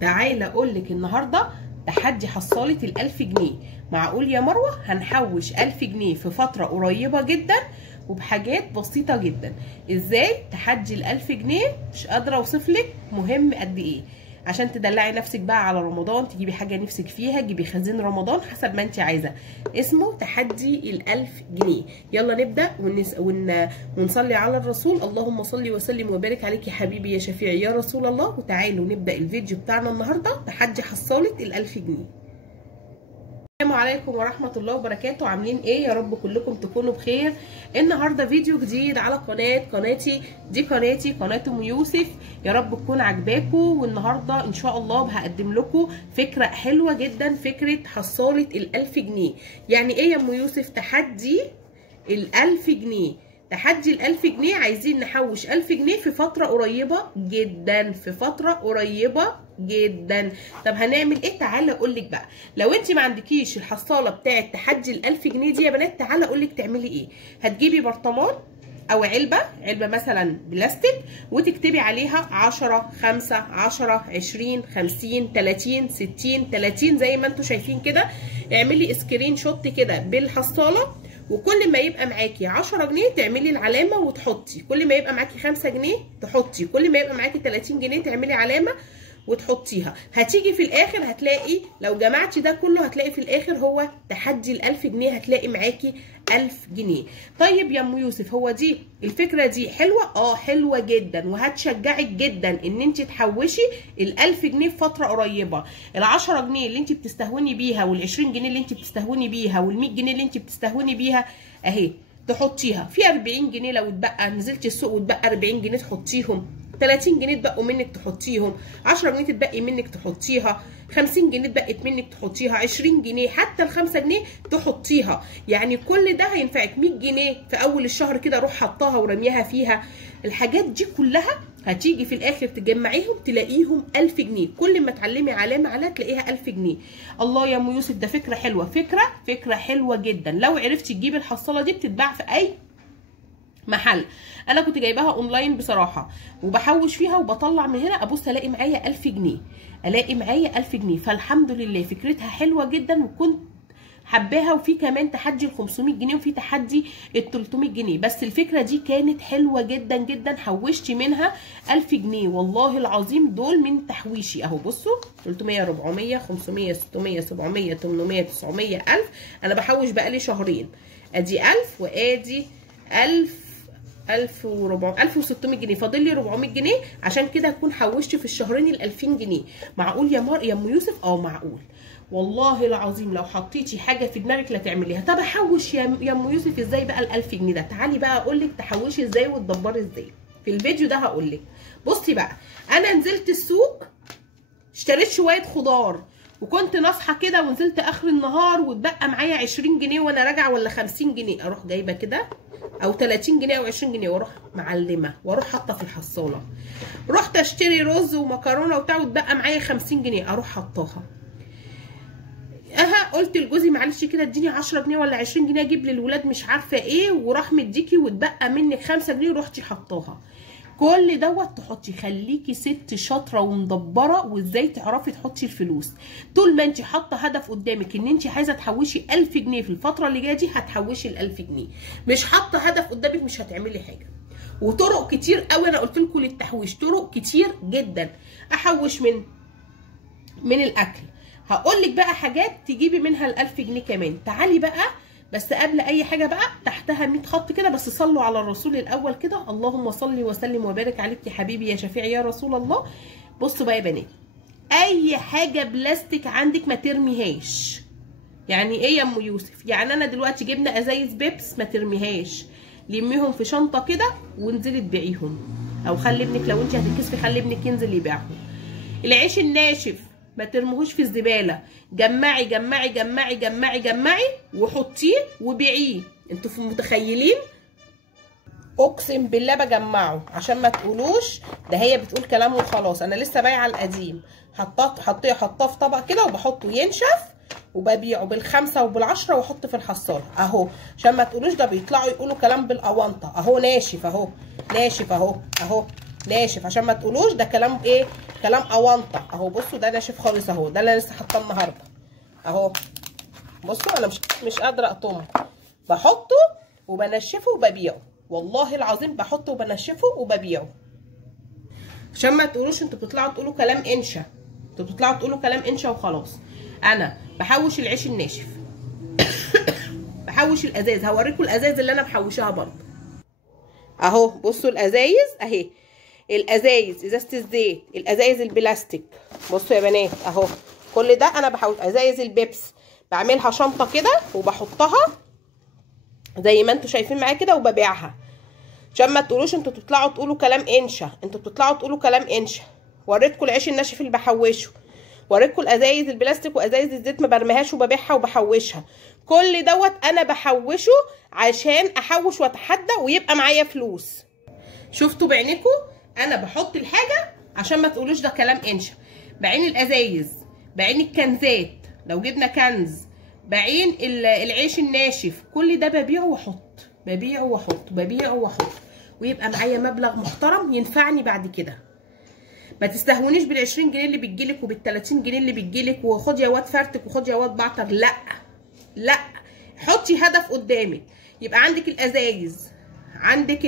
تعالى اقولك النهارده تحدي حصالة ال1000 جنيه. معقول يا مروه هنحوش 1000 جنيه في فتره قريبه جدا وبحاجات بسيطه جدا؟ ازاي تحدي ال1000 جنيه؟ مش قادره اوصفلك مهم قد ايه عشان تدلعي نفسك بقى على رمضان، تجيبي حاجه نفسك فيها، تجيبي خزين رمضان حسب ما انت عايزه. اسمه تحدي ال1000 جنيه. يلا نبدا ونصلي على الرسول. اللهم صل وسلم وبارك عليك يا حبيبي يا شفيعي يا رسول الله. وتعالوا نبدا الفيديو بتاعنا النهارده تحدي حصاله ال1000 جنيه. السلام عليكم ورحمة الله وبركاته. عاملين ايه؟ يا رب كلكم تكونوا بخير. النهارده فيديو جديد على قناتي دي، قناة ام يوسف. يا رب تكون عجباكم. والنهارده ان شاء الله هقدم لكم فكرة حلوة جدا، فكرة حصالة ال1000 جنيه. يعني ايه يا ام يوسف تحدي ال1000 جنيه؟ تحدي ال1000 جنيه عايزين نحوش 1000 جنيه في فترة قريبة جدا، في فترة قريبة جدا. طب هنعمل ايه؟ تعالى اقولك بقى. لو انت ما عندكيش الحصالة بتاعه تحدي ال1000 جنيه دي يا بنات، تعالى اقولك تعملي ايه. هتجيبي برطمان او علبة مثلا بلاستيك، وتكتبي عليها 10 5 10 20 50 30 60 30 زي ما انتوا شايفين كده. اعملي سكرين شوت كده بالحصالة، وكل ما يبقى معاكي 10 جنيه تعملي العلامه وتحطي، كل ما يبقى معاكي 5 جنيه تحطي، كل ما يبقى معاكي 30 جنيه تعملي علامه وتحطيها. هتيجي في الاخر هتلاقي لو جمعتي ده كله هتلاقي في الاخر هو تحدي ال1000 جنيه، هتلاقي معاكي 1000 جنيه. طيب يا ام يوسف، هو دي الفكره دي حلوه؟ حلوه جدا، وهتشجعك جدا ان انت تحوشي ال1000 جنيه في فتره قريبه. ال10 جنيه اللي انت بتستهوني بيها، وال20 جنيه اللي انت بتستهوني بيها، وال100 جنيه اللي انت بتستهوني بيها اهي تحطيها في 40 جنيه. لو اتبقى نزلتي السوق واتبقى 40 جنيه تحطيهم، 30 جنيه اتبقوا منك تحطيهم، 10 جنيه تتبقي منك تحطيها، 50 جنيه اتبقت منك تحطيها، 20 جنيه، حتى ال5 جنيه تحطيها. يعني كل ده هينفعك. 100 جنيه في اول الشهر كده روح حطاها ورميها فيها. الحاجات دي كلها هتيجي في الاخر تجمعيهم تلاقيهم 1000 جنيه. كل ما تعلمي علامه عليها تلاقيها 1000 جنيه. الله يا ام يوسف، ده فكره حلوه، فكره حلوه جدا. لو عرفتي تجيبي الحصاله دي بتتباع في اي محل. انا كنت جايباها اونلاين بصراحه، وبحوش فيها وبطلع من هنا ابص الاقي معايا 1000 جنيه، الاقي معايا 1000 جنيه. فالحمد لله فكرتها حلوه جدا وكنت حباها. وفي كمان تحدي ال500 جنيه وفي تحدي ال300 جنيه. بس الفكره دي كانت حلوه جدا جدا، حوشتي منها 1000 جنيه والله العظيم. دول من تحويشي اهو، بصوا 300 400 500 600 700 800 900 1000. انا بحوش بقالي شهرين. ادي 1000 وادي 1400 1600 جنيه، فاضل لي 400 جنيه. عشان كده هكون حوشت في الشهرين ال2000 جنيه. معقول يا ام يوسف؟ معقول والله العظيم. لو حطيتي حاجه في دماغك لا تعمليها. طب احوش يا ام يوسف ازاي بقى ال1000 جنيه ده؟ تعالي بقى اقول لك تحوشي ازاي وتدبري ازاي. في الفيديو ده هقول لك. بصي بقى، انا نزلت السوق اشتريت شويه خضار، وكنت ناصحه كده ونزلت اخر النهار واتبقى معايا 20 جنيه وانا راجعه، ولا 50 جنيه، اروح جايبه كده او 30 جنيه او 20 جنيه واروح معلمه واروح حاطه في الحصاله. رحت اشتري رز ومكرونه وبتاع واتبقى معايا 50 جنيه اروح حطاها. قلت لجوزي معلش كده اديني 10 جنيه ولا 20 جنيه اجيب للولاد مش عارفه ايه، وراح مديكي واتبقى منك 5 جنيه ورحتي حطاها. كل دوت تحطي. خليكي ست شاطره ومدبره وازاي تعرفي تحطي الفلوس. طول ما انت حاطه هدف قدامك ان انت عايزه تحوشي 1000 جنيه في الفتره اللي جايه دي، هتحوشي ال1000 جنيه. مش حاطه هدف قدامك مش هتعملي حاجه. وطرق كتير قوي انا قلت لكم للتحويش، طرق كتير جدا. احوش من الاكل. هقول لك بقى حاجات تجيبي منها ال1000 جنيه كمان. تعالي بقى، بس قبل اي حاجه بقى تحتها 100 خط كده، بس صلوا على الرسول الاول كده. اللهم صل وسلم وبارك عليك يا حبيبي يا شفيعي يا رسول الله. بصوا بقى يا بنات، اي حاجه بلاستيك عندك ما ترميهاش. يعني ايه يا ام يوسف؟ يعني انا دلوقتي جبنا ازايز بيبس ما ترميهاش، لميهم في شنطه كده وانزلي تبيعيهم، او خلي ابنك لو انت هتتكسفي خلي ابنك ينزل يبيعهم. العيش الناشف ما ترموهوش في الزباله، جمعي جمعي جمعي جمعي جمعي وحطيه وبيعيه. انتوا متخيلين؟ اقسم بالله بجمعه عشان ما تقولوش ده هي بتقول كلام وخلاص. انا لسه بايعه القديم، حطاه في طبق كده وبحطه ينشف وببيعه بال5 وبال10 واحطه في الحصاله اهو، عشان ما تقولوش ده بيطلعوا يقولوا كلام بالاونطه. اهو ناشف اهو، ناشف اهو اهو ناشف عشان ما تقولوش ده كلام ايه، كلام اونطه. اهو بصوا ده ناشف خالص اهو، ده اللي انا لسه حاطاه النهارده اهو. بصوا انا مش قادره اقطمه، بحطه وبنشفه وببيعه، والله العظيم بحطه وبنشفه وببيعه. عشان ما تقولوش انتوا بتطلعوا تقولوا كلام انشا، انتوا بتطلعوا تقولوا كلام انشا وخلاص. انا بحوش العيش الناشف بحوش الازاز، هوريكم الازاز اللي انا محوشاها برضه اهو. بصوا الازايز اهي، الازايز ازازه الزيت، الازايز البلاستيك. بصوا يا بنات اهو، كل ده انا بحوش. ازايز البيبس بعملها شنطه كده وبحطها زي ما انتوا شايفين معايا كده وببيعها. عشان ما تقولوش انتوا بتطلعوا تقولوا كلام انشا، انتوا بتطلعوا تقولوا كلام انشا. وريتكم العيش الناشف اللي بحوشه، وريتكم الازايز البلاستيك وازايز الزيت ما برميهاش وببيعها وبحوشها. كل دوت انا بحوشه عشان احوش واتحدى ويبقى معايا فلوس. شفتوا بعينكم انا بحط الحاجه عشان ما تقولوش ده كلام انشا. بعين الازايز، بعين الكنزات لو جبنا كنز، بعين العيش الناشف، كل ده ببيعه واحط، ببيعه واحط، ببيعه واحط، ويبقى معايا مبلغ محترم ينفعني بعد كده. ما تستهونيش بال20 جنيه اللي بتجيلك وبال30 جنيه اللي بتجيلك وخد يا واد فرتك وخد يا واد بعتر. لا لا، حطي هدف قدامك. يبقى عندك الازايز، عندك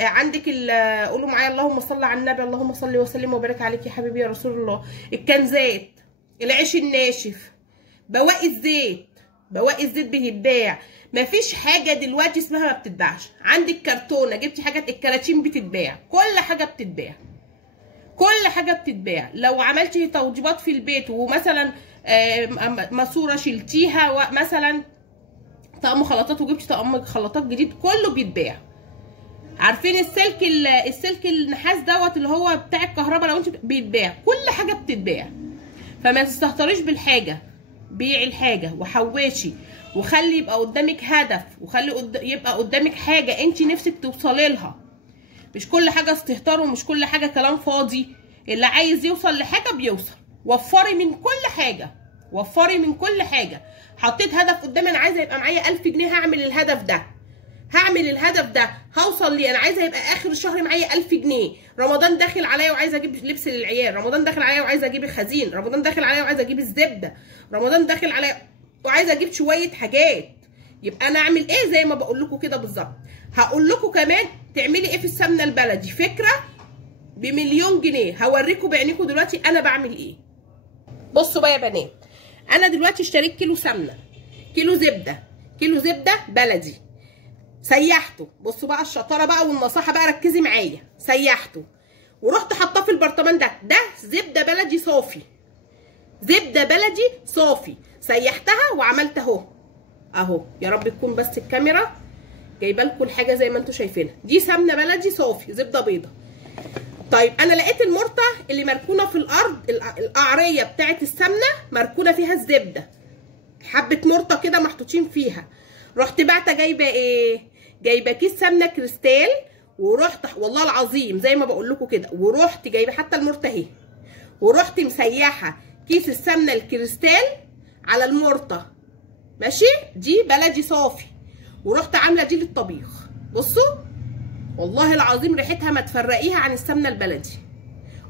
عندك قولوا معايا اللهم صل على النبي، اللهم صل وسلم وبارك عليك يا حبيبي يا رسول الله. الكنزات، العيش الناشف، بواقي الزيت، بواقي الزيت بيتباع. مفيش حاجه دلوقتي اسمها ما بتتباعش. عندك كرتونه جبتي حاجه، الكراتين بتتباع، كل حاجه بتتباع، كل حاجه بتتباع. لو عملتي توضيبات في البيت ومثلا ماسوره شلتيها، مثلا طقم خلاطات وجبتي طقم خلاطات جديد، كله بيتباع. عارفين السلك النحاس دوت اللي هو بتاع الكهرباء، لو انت بيتباع، كل حاجه بتتباع. فما تستهتريش بالحاجه، بيعي الحاجه وحوشي، وخلي يبقى قدامك هدف، وخلي يبقى قدامك حاجه انت نفسك توصلي لها. مش كل حاجه استهتار ومش كل حاجه كلام فاضي. اللي عايز يوصل لحاجه بيوصل. وفري من كل حاجه، وفري من كل حاجه. حطيت هدف قدامي، انا عايزه يبقى معايا 1000 جنيه، هعمل الهدف ده، هعمل الهدف ده، هوصل ليه. انا عايزه يبقى اخر الشهر معايا 1000 جنيه. رمضان داخل عليا وعايزه اجيب لبس للعيال، رمضان داخل عليا وعايزه اجيب الخزين، رمضان داخل عليا وعايزه اجيب الزبده، رمضان داخل عليا وعايزه اجيب شويه حاجات. يبقى انا اعمل ايه؟ زي ما بقول لكم كده بالظبط. هقول لكم كمان تعملي ايه في السمنه البلدي، فكره ب1,000,000 جنيه. هوريكم بعينيكم دلوقتي انا بعمل ايه. بصوا بقى يا بنات، انا دلوقتي اشتريت كيلو سمنه، كيلو زبده، كيلو زبده بلدي، سيحته. بصوا بقى الشطاره بقى والنصاحه بقى، ركزي معايا. سيحته ورحت حاطاه في البرطمان ده زبده بلدي صافي، زبده بلدي صافي. سيحتها وعملت اهو يا رب تكون بس الكاميرا جايبه لكم الحاجه زي ما انتم شايفينها. دي سمنه بلدي صافي، زبده بيضه. طيب انا لقيت المرطه اللي مركونه في الارض، القعريه بتاعه السمنه مركونه فيها الزبده، حبه مرطه كده محطوطين فيها. رحت بعته جايبه ايه؟ جايبه كيس سمنه كريستال، ورحت والله العظيم زي ما بقول لكم كده، ورحت جايبه حتى المرطه اهي، ورحت مسيحه كيس السمنه الكريستال على المرطه، ماشي؟ دي بلدي صافي. ورحت عامله دي للطبيخ. بصوا والله العظيم ريحتها ما تفرقيها عن السمنه البلدي.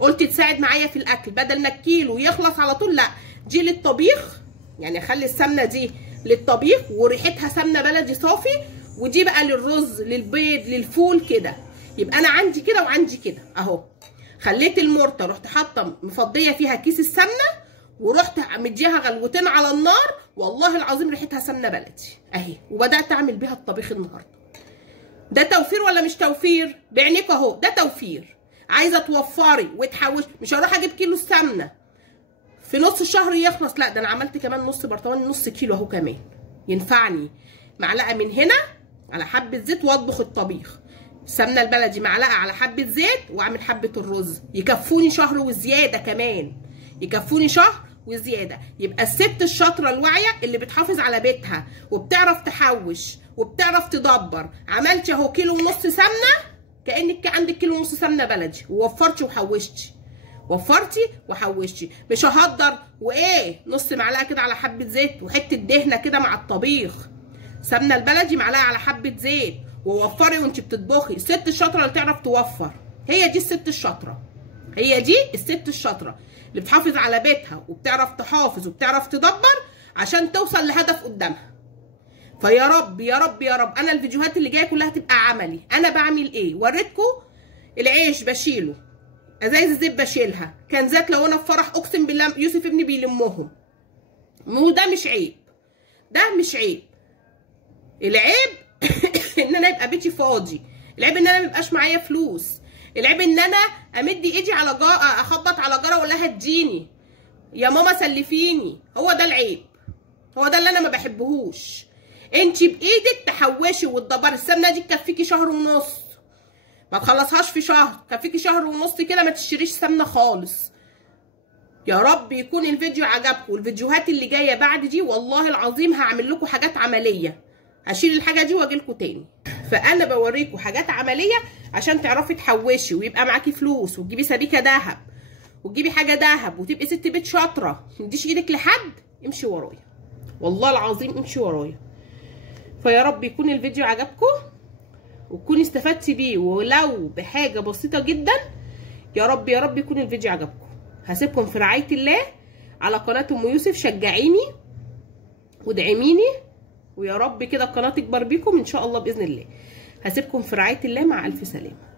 قلت تساعد معايا في الاكل، بدل ما الكيلو يخلص على طول، لا دي للطبيخ، يعني اخلي السمنه دي للطبيخ وريحتها سمنه بلدي صافي، ودي بقى للرز، للبيض، للفول كده. يبقى انا عندي كده وعندي كده اهو. خليت المرطه، رحت حاطه مفضيه فيها كيس السمنه، ورحت مديها غلوتين على النار، والله العظيم ريحتها سمنه بلدي اهي. وبدات اعمل بيها الطبيخ النهارده. ده توفير ولا مش توفير؟ بعينيك اهو، ده توفير. عايزه توفري وتحوشي، مش هروح اجيب كيلو السمنه في نص الشهر يخلص، لا ده انا عملت كمان نص برطمان، نص كيلو اهو كمان ينفعني. معلقه من هنا على حبه زيت واطبخ الطبيخ. السمنه البلدي معلقه على حبه زيت، واعمل حبه الرز، يكفوني شهر وزياده كمان، يكفوني شهر وزياده. يبقى الست الشاطره الواعيه اللي بتحافظ على بيتها وبتعرف تحوش وبتعرف تدبر، عملتي اهو كيلو ونص سمنه، كانك عندك كيلو ونص سمنه بلدي، ووفرتي وحوشتي، وفرتي وحوشتي. مش ههدر وايه، نص معلقه كده على حبه زيت وحته دهنه كده مع الطبيخ. سمنه البلدي معلقه على حبه زيت، ووفري وانت بتطبخي. الست الشاطره اللي تعرف توفر هي دي الست الشاطره، هي دي الست الشاطره اللي بتحافظ على بيتها وبتعرف تحافظ وبتعرف تدبر عشان توصل لهدف قدامها. فيا رب يا رب يا رب انا الفيديوهات اللي جايه كلها تبقى عملي. انا بعمل ايه؟ وريتكم العيش بشيله، ازايز الزيت بشيلها، كنزات لو انا في فرح اقسم بالله يوسف ابني بيلمهم. ده مش عيب، ده مش عيب. العيب ان انا يبقى بيتي فاضي، العيب ان انا ميبقاش معايا فلوس، العيب ان انا امد ايدي على اخبط على جاره واقول لها اديني يا ماما سلفيني. هو ده العيب، هو ده اللي انا ما بحبهوش. انت بايدك تحوشي وتدبري. السمنه دي تكفيكي شهر ونص، ما تخلصهاش في شهر، تكفيكي شهر ونص كده ما تشتريش سمنه خالص. يا رب يكون الفيديو عجبكم. الفيديوهات اللي جايه بعد دي والله العظيم هعمل لكم حاجات عمليه، هشيل الحاجه دي واجي لكم تاني. فانا بوريكم حاجات عمليه عشان تعرفي تحوشي ويبقى معاكي فلوس وتجيبي سبيكه ذهب وتجيبي حاجه ذهب وتبقي ست بيت شاطره. ما تديش ايدك لحد، امشي ورايا والله العظيم، امشي ورايا. فيا رب يكون الفيديو عجبكم وتكوني استفدتي بيه ولو بحاجه بسيطه جدا. يا رب يا رب يكون الفيديو عجبكم. هسيبكم في رعايه الله على قناه ام يوسف. شجعيني وادعميني ويا رب كده القناه تكبر بيكم ان شاء الله باذن الله. هسيبكم في رعايه الله، مع الف سلامه.